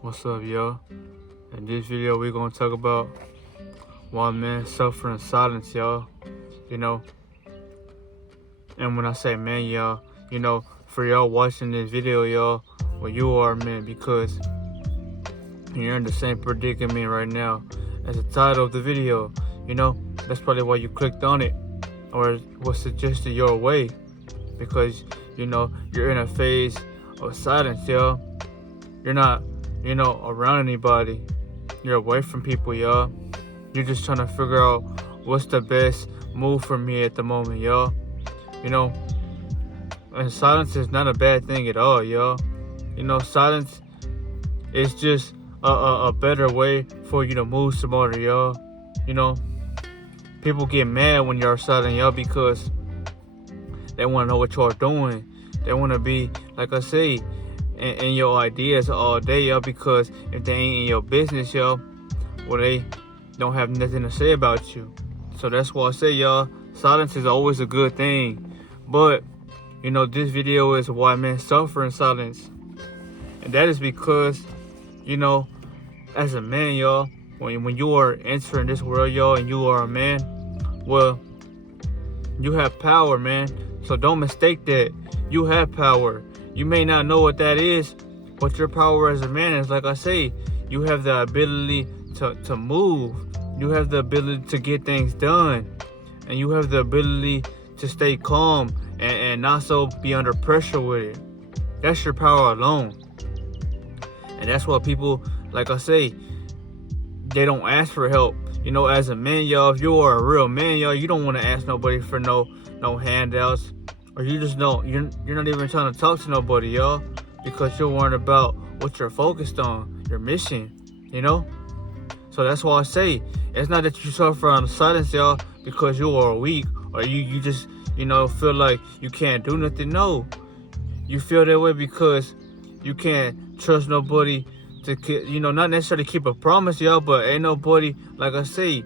What's up, y'all? In this video, we're gonna talk about why men suffer in silence, y'all. You know, and when I say men, y'all, for y'all watching this video, y'all, well, you are men because you're in the same predicament right now as the title of the video. That's probably why you clicked on it or was suggested your way because, you're in a phase of silence, y'all. You're not around anybody. You're away from people, y'all. You're just trying to figure out what's the best move for me at the moment, y'all. And silence is not a bad thing at all, y'all. Silence is just a better way for you to move smarter, y'all. People get mad when you're silent, y'all, because they want to know what you're doing. They want to be, like I say, in your ideas all day, y'all, because if they ain't in your business, y'all, well, they don't have nothing to say about you. So that's why I say, y'all, silence is always a good thing. But, this video is why men suffer in silence. And that is because, as a man, y'all, when you are entering this world, y'all, and you are a man, well, you have power, man. So don't mistake that. You have power. You may not know what that is, but your power as a man is, like I say, you have the ability to move. You have the ability to get things done. And you have the ability to stay calm and not so be under pressure with it. That's your power alone. And that's why people, like I say, they don't ask for help. As a man, y'all, if you are a real man, y'all, you don't want to ask nobody for no handouts. Or you just know you're not even trying to talk to nobody, y'all, because you're worried about what you're focused on, your mission, So that's why I say it's not that you suffer on silence, y'all, because you are weak or you just feel like you can't do nothing. No, you feel that way because you can't trust nobody to not necessarily keep a promise, y'all, but ain't nobody, like I say,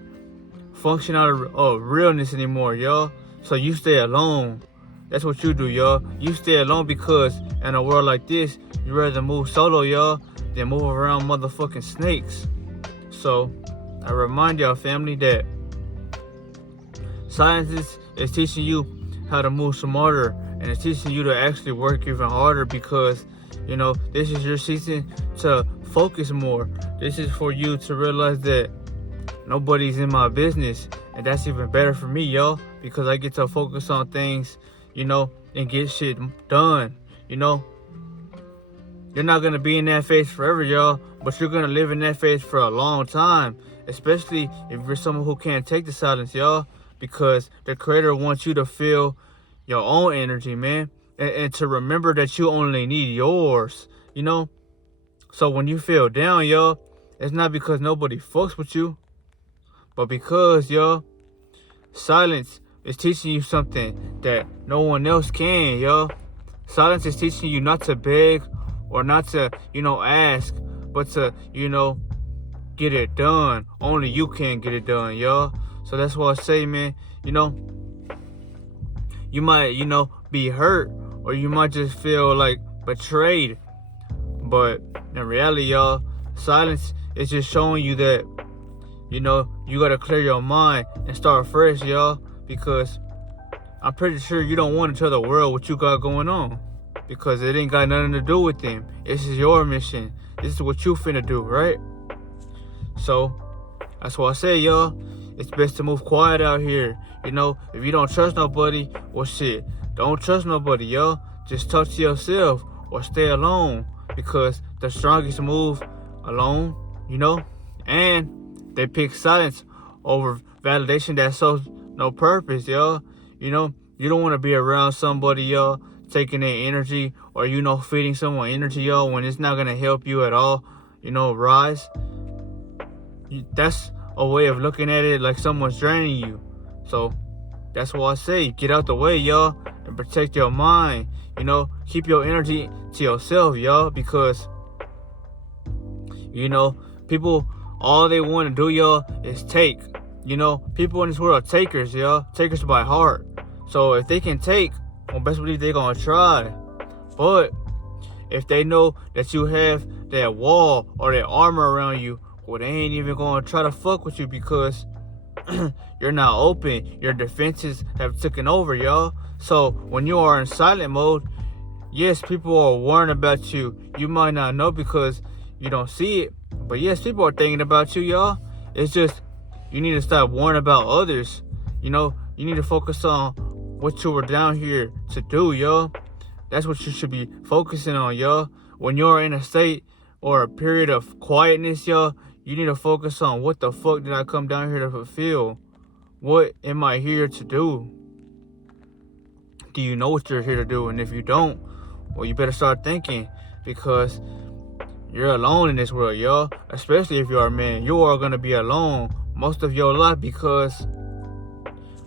function out of realness anymore, y'all. So you stay alone. That's what you do, y'all. You stay alone because in a world like this, you rather move solo, y'all, than move around motherfucking snakes. So I remind y'all, family, that science is teaching you how to move smarter, and it's teaching you to actually work even harder because, this is your season to focus more. This is for you to realize that nobody's in my business, and that's even better for me, y'all, because I get to focus on things, and get shit done. You're not gonna be in that phase forever, y'all, but you're gonna live in that phase for a long time, especially if you're someone who can't take the silence, y'all, because the creator wants you to feel your own energy, man, and to remember that you only need yours, So when you feel down, y'all, it's not because nobody fucks with you, but because, y'all, silence is teaching you something that no one else can, y'all. Silence is teaching you not to beg or not to, ask, but to, get it done. Only you can get it done, y'all. So that's why I say, man, you might, be hurt or you might just feel like betrayed. But in reality, y'all, silence is just showing you that, you gotta clear your mind and start fresh, y'all, because I'm pretty sure you don't want to tell the world what you got going on, because it ain't got nothing to do with them. This is your mission. This is what you finna do, right? So that's why I say, y'all, it's best to move quiet out here. If you don't trust nobody, well, shit, don't trust nobody, y'all. Just talk to yourself or stay alone, because the strongest move alone, and they pick silence over validation that serves no purpose, y'all. You don't want to be around somebody, y'all, taking their energy or, feeding someone energy, y'all, when it's not going to help you at all, rise. That's a way of looking at it, like someone's draining you. So that's why I say, get out the way, y'all, and protect your mind. Keep your energy to yourself, y'all, because, people, all they want to do, y'all, is take. People in this world are takers, y'all. Takers by heart. So if they can take, well, best believe they're going to try. But if they know that you have that wall or that armor around you, well, they ain't even gonna try to fuck with you because you're not open. Your defenses have taken over, y'all. So when you are in silent mode, yes, people are worrying about you. You might not know because you don't see it, but yes, people are thinking about you, y'all. It's just you need to stop worrying about others. You know, you need to focus on what you were down here to do, y'all. That's what you should be focusing on, y'all. When you're in a state or a period of quietness, y'all, you need to focus on what the fuck did I come down here to fulfill? What am I here to do? Do you know what you're here to do? And if you don't, well, you better start thinking, because you're alone in this world, y'all. Especially if you're a man. You are going to be alone most of your life because,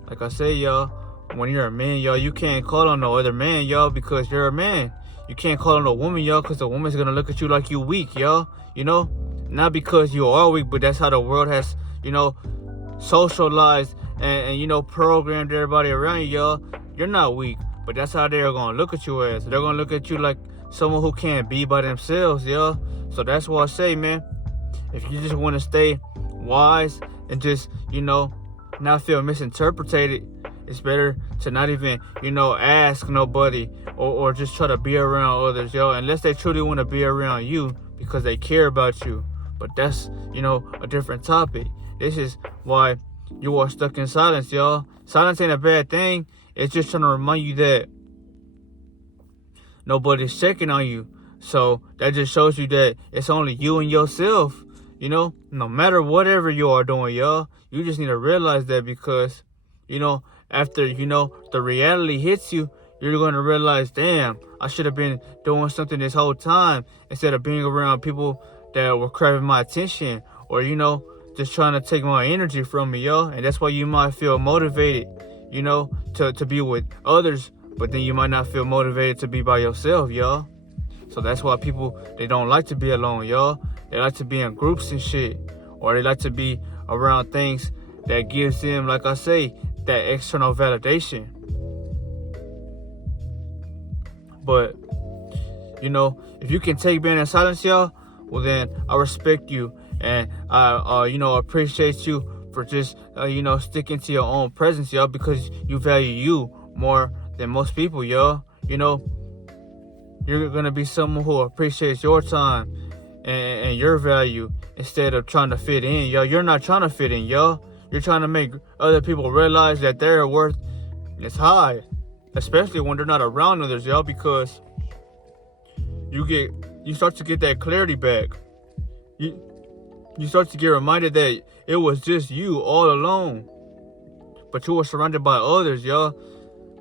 like I say, y'all, when you're a man, y'all, you can't call on no other man, y'all, because you're a man. You can't call on a woman, y'all, because the woman's going to look at you like you weak, y'all. You know? Not because you are weak, but that's how the world has, you know, socialized and you know, programmed everybody around you, y'all. You're not weak, but that's how they're going to look at you as. They're going to look at you like someone who can't be by themselves, y'all. So that's why I say, man, if you just want to stay wise and just, you know, not feel misinterpreted, it's better to not even, you know, ask nobody or just try to be around others, yo, unless they truly want to be around you because they care about you. But that's, you know, a different topic. This is why you are stuck in silence, y'all. Silence ain't a bad thing. It's just trying to remind you that nobody's checking on you. So that just shows you that it's only you and yourself. You know, no matter whatever you are doing, y'all, you just need to realize that, because, you know, after, you know, the reality hits you, you're going to realize, damn, I should have been doing something this whole time instead of being around people that were craving my attention or, you know, just trying to take my energy from me, y'all. And that's why you might feel motivated, you know, to be with others, but then you might not feel motivated to be by yourself, y'all. So that's why people, they don't like to be alone, y'all. They like to be in groups and shit, or they like to be around things that gives them, like I say, that external validation. But, you know, if you can take being in silence, y'all, well then I respect you, and I, you know, appreciate you for just, you know, sticking to your own presence, y'all, because you value you more than most people, y'all. You know, you're gonna be someone who appreciates your time and your value instead of trying to fit in, y'all. You're not trying to fit in, y'all. You're trying to make other people realize that their worth is high, especially when they're not around others, y'all, because you start to get that clarity back. You start to get reminded that it was just you all alone, but you were surrounded by others, y'all.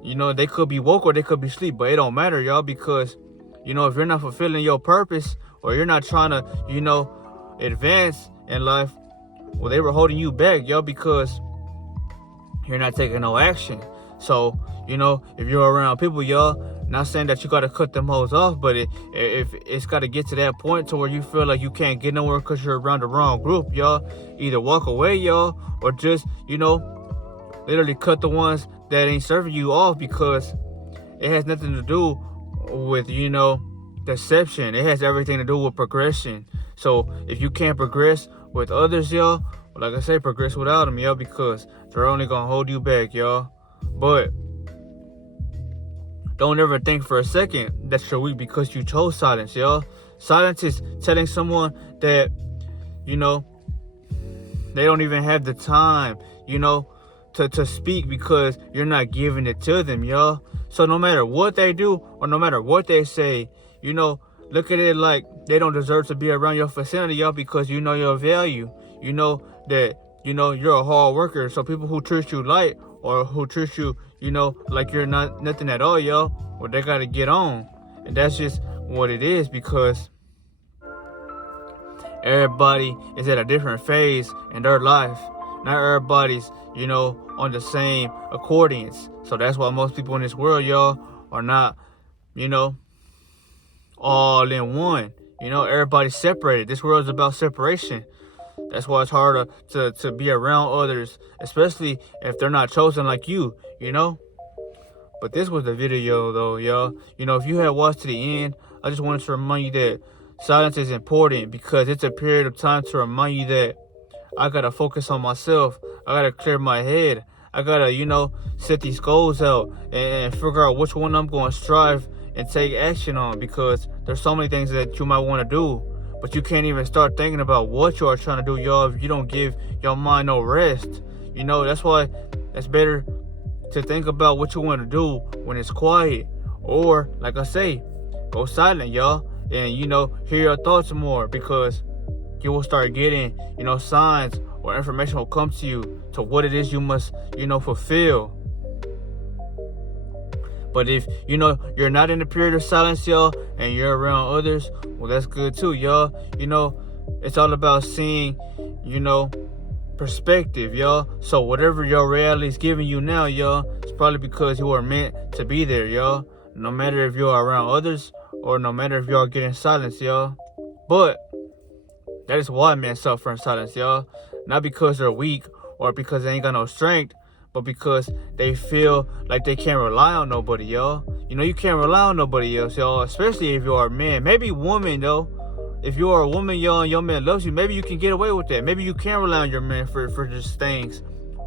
You know, they could be woke or they could be asleep, but it don't matter, y'all, because, you know, if you're not fulfilling your purpose or you're not trying to, you know, advance in life, well, they were holding you back, y'all, because you're not taking no action. So, you know, if you're around people, y'all, not saying that you got to cut them hoes off, but if it's got to get to that point to where you feel like you can't get nowhere because you're around the wrong group, y'all, either walk away, y'all, or just, you know, literally cut the ones that ain't serving you off, because it has nothing to do with, you know, deception. It has everything to do with progression. So if you can't progress with others, y'all, well, like I say, progress without them, y'all, because they're only gonna hold you back, y'all. But don't ever think for a second that you're weak because you chose silence, y'all. Silence is telling someone that, you know, they don't even have the time, you know, to speak because you're not giving it to them, y'all. So no matter what they do or no matter what they say, you know, look at it like they don't deserve to be around your vicinity, y'all, because you know your value. You know that, you know, you're a hard worker. So people who treat you light or who treat you, you know, like you're not nothing at all, y'all, well, they got to get on. And that's just what it is, because everybody is at a different phase in their life. Not everybody's, you know, on the same accordance. So that's why most people in this world, y'all, are not, you know, all in one. You know, everybody's separated. This world is about separation. That's why it's harder to be around others, especially if they're not chosen like you, you know. But this was the video, though, y'all. You know, if you had watched to the end, I just wanted to remind you that silence is important because it's a period of time to remind you that I gotta focus on myself. I gotta clear my head. I gotta, set these goals out and figure out which one I'm gonna strive and take action on, because there's so many things that you might want to do, but you can't even start thinking about what you are trying to do, y'all, if you don't give your mind no rest. That's why it's better to think about what you want to do when it's quiet, or like I say, go silent, y'all, and hear your thoughts more, because you will start getting signs or information will come to you to what it is you must fulfill. But if you're not in a period of silence, y'all, and you're around others, well, that's good too, y'all. It's all about seeing perspective, y'all. So whatever your reality is giving you now, y'all, it's probably because you are meant to be there, y'all. No matter if you're around others or no matter if you're getting silence, y'all. But that is why men suffer in silence, y'all. Not because they're weak or because they ain't got no strength, but because they feel like they can't rely on nobody, y'all. You can't rely on nobody else, y'all, especially if you're a man. Maybe woman, though. If you're a woman, y'all, and your man loves you, maybe you can get away with that. Maybe you can rely on your man for just things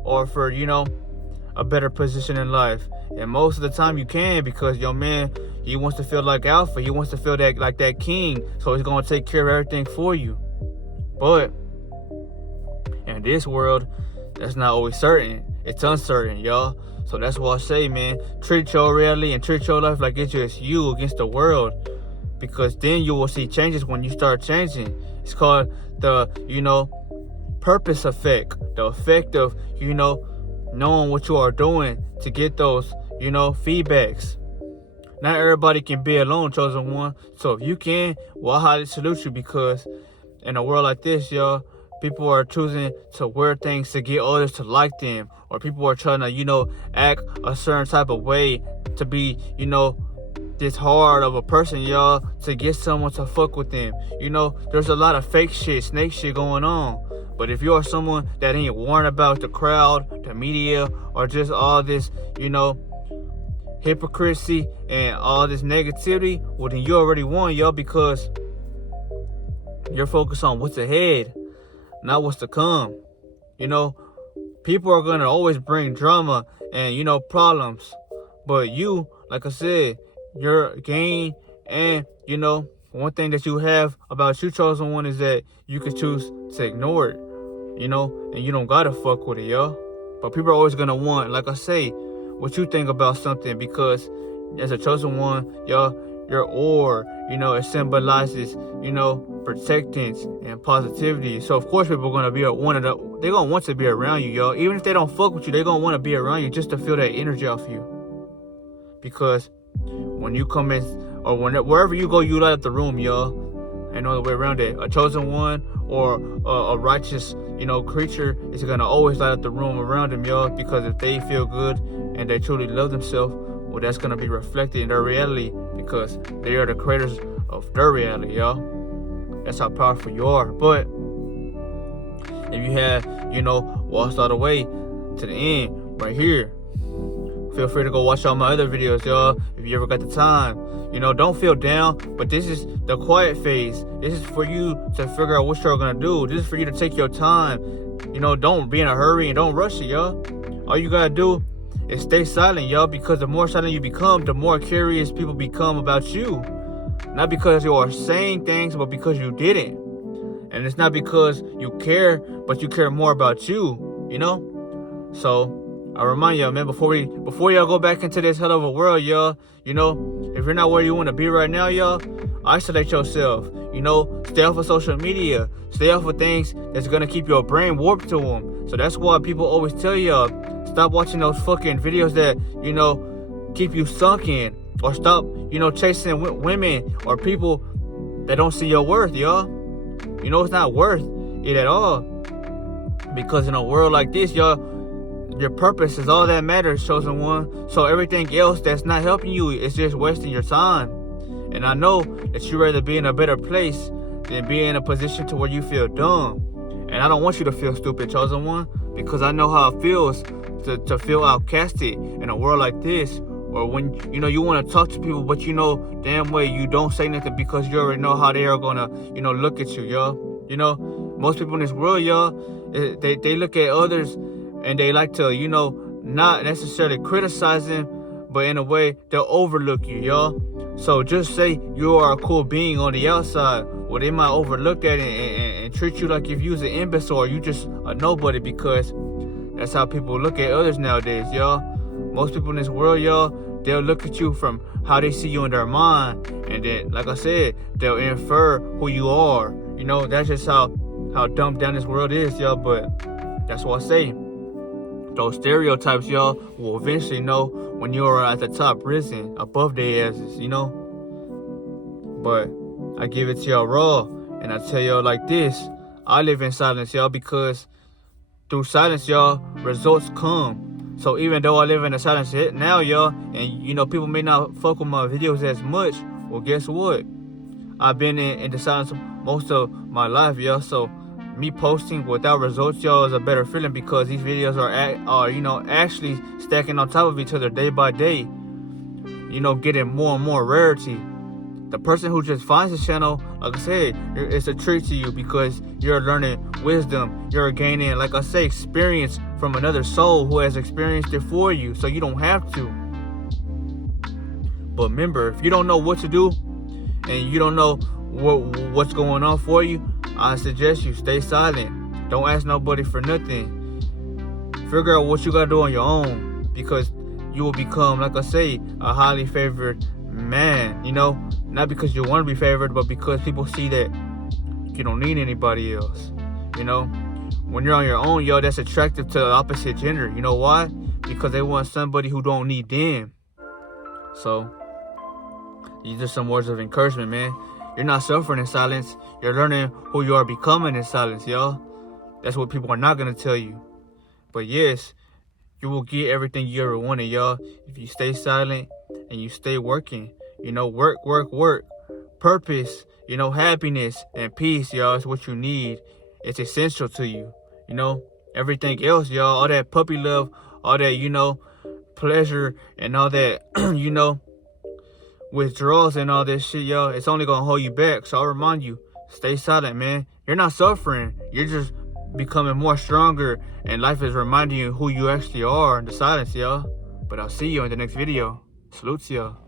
or for, a better position in life. And most of the time you can, because your man, he wants to feel like alpha. He wants to feel like that king. So he's going to take care of everything for you. But in this world, that's not always certain. It's uncertain, y'all. So that's why I say, man, treat your reality and treat your life like it's just you against the world. Because then you will see changes when you start changing. It's called the, purpose effect. The effect of, knowing what you are doing to get those, feedbacks. Not everybody can be alone, chosen one. So if you can, well, I highly salute you, because in a world like this, y'all, people are choosing to wear things to get others to like them. Or people are trying to, act a certain type of way to be, this hard of a person, y'all, to get someone to fuck with them. There's a lot of fake shit, snake shit going on. But if you're someone that ain't worried about the crowd, the media, or just all this, hypocrisy and all this negativity, well, then you already won, y'all, because you're focused on what's ahead, not what's to come. People are going to always bring drama and, problems. But you, like I said, your gain and, one thing that you have about you, chosen one, is that you can choose to ignore it, and you don't gotta fuck with it, y'all. But people are always gonna want, like I say, what you think about something, because as a chosen one, y'all, your aura, it symbolizes, protectance and positivity. So of course people are gonna be they're gonna want to be around you, y'all. Even if they don't fuck with you, they're gonna want to be around you just to feel that energy off you. Because when you come in, or wherever you go, you light up the room, y'all. Ain't no other way around it. A chosen one or a righteous, creature is gonna always light up the room around them, y'all. Because if they feel good and they truly love themselves, well, that's gonna be reflected in their reality, because they are the creators of their reality, y'all. That's how powerful you are. But if you have, walked all the way to the end right here, feel free to go watch all my other videos, y'all, if you ever got the time. Don't feel down, but this is the quiet phase. This is for you to figure out what you're gonna do. This is for you to take your time. Don't be in a hurry and don't rush it, y'all. All you gotta do is stay silent, y'all, because the more silent you become, the more curious people become about you. Not because you are saying things, but because you didn't. And it's not because you care, but you care more about you, So I remind y'all, man, before y'all go back into this hell of a world, y'all, if you're not where you want to be right now, y'all, isolate yourself. Stay off of social media. Stay off of things that's going to keep your brain warped to them. So that's why people always tell y'all, stop watching those fucking videos that, keep you sunken. Or stop, chasing women or people that don't see your worth, y'all. It's not worth it at all. Because in a world like this, y'all, your purpose is all that matters, chosen one. So everything else that's not helping you is just wasting your time. And I know that you'd rather be in a better place than be in a position to where you feel dumb. And I don't want you to feel stupid, chosen one, because I know how it feels to feel outcasted in a world like this, or when you want to talk to people, but damn way you don't say nothing because you already know how they are gonna look at you, yo. Most people in this world, yo, they look at others and they like to not necessarily criticize them, but in a way they'll overlook you, yo. So just say you are a cool being on the outside, well, they might overlook that and treat you like if you was an imbecile or you just a nobody, because that's how people look at others nowadays, y'all. Most people in this world, y'all, they'll look at you from how they see you in their mind, and then, like I said, they'll infer who you are. That's just how dumbed down this world is, y'all. But that's what I say. Those stereotypes, y'all, will eventually know when you are at the top, risen above their asses, But I give it to y'all raw, and I tell y'all like this: I live in silence, y'all, because through silence, y'all, results come. So even though I live in the silence now, y'all, and people may not fuck with my videos as much, well, guess what? I've been in the silence most of my life, y'all. So me posting without results, y'all, is a better feeling, because these videos are actually stacking on top of each other day by day. Getting more and more rarity. The person who just finds the channel, like I said, it's a treat to you, because you're learning wisdom. You're gaining, like I say, experience from another soul who has experienced it for you, so you don't have to. But remember, if you don't know what to do and you don't know what's going on for you, I suggest you stay silent. Don't ask nobody for nothing. Figure out what you gotta do on your own, because you will become, like I say, a highly favored man, not because you want to be favored, but because people see that you don't need anybody else. When you're on your own, yo, that's attractive to the opposite gender. You know why? Because they want somebody who don't need them. So these are some words of encouragement, man. You're not suffering in silence. You're learning who you are becoming in silence, y'all. That's what people are not gonna tell you. But yes, you will get everything you ever wanted, y'all, if you stay silent and you stay working. Work. Purpose, happiness and peace, y'all, is what you need. It's essential to you. Everything else, y'all, all that puppy love, all that, pleasure and all that, withdrawals and all this shit, y'all, it's only gonna hold you back. So I'll remind you, stay silent, man. You're not suffering. You're just becoming more stronger, and life is reminding you who you actually are in the silence, y'all. But I'll see you in the next video. Salute to y'all.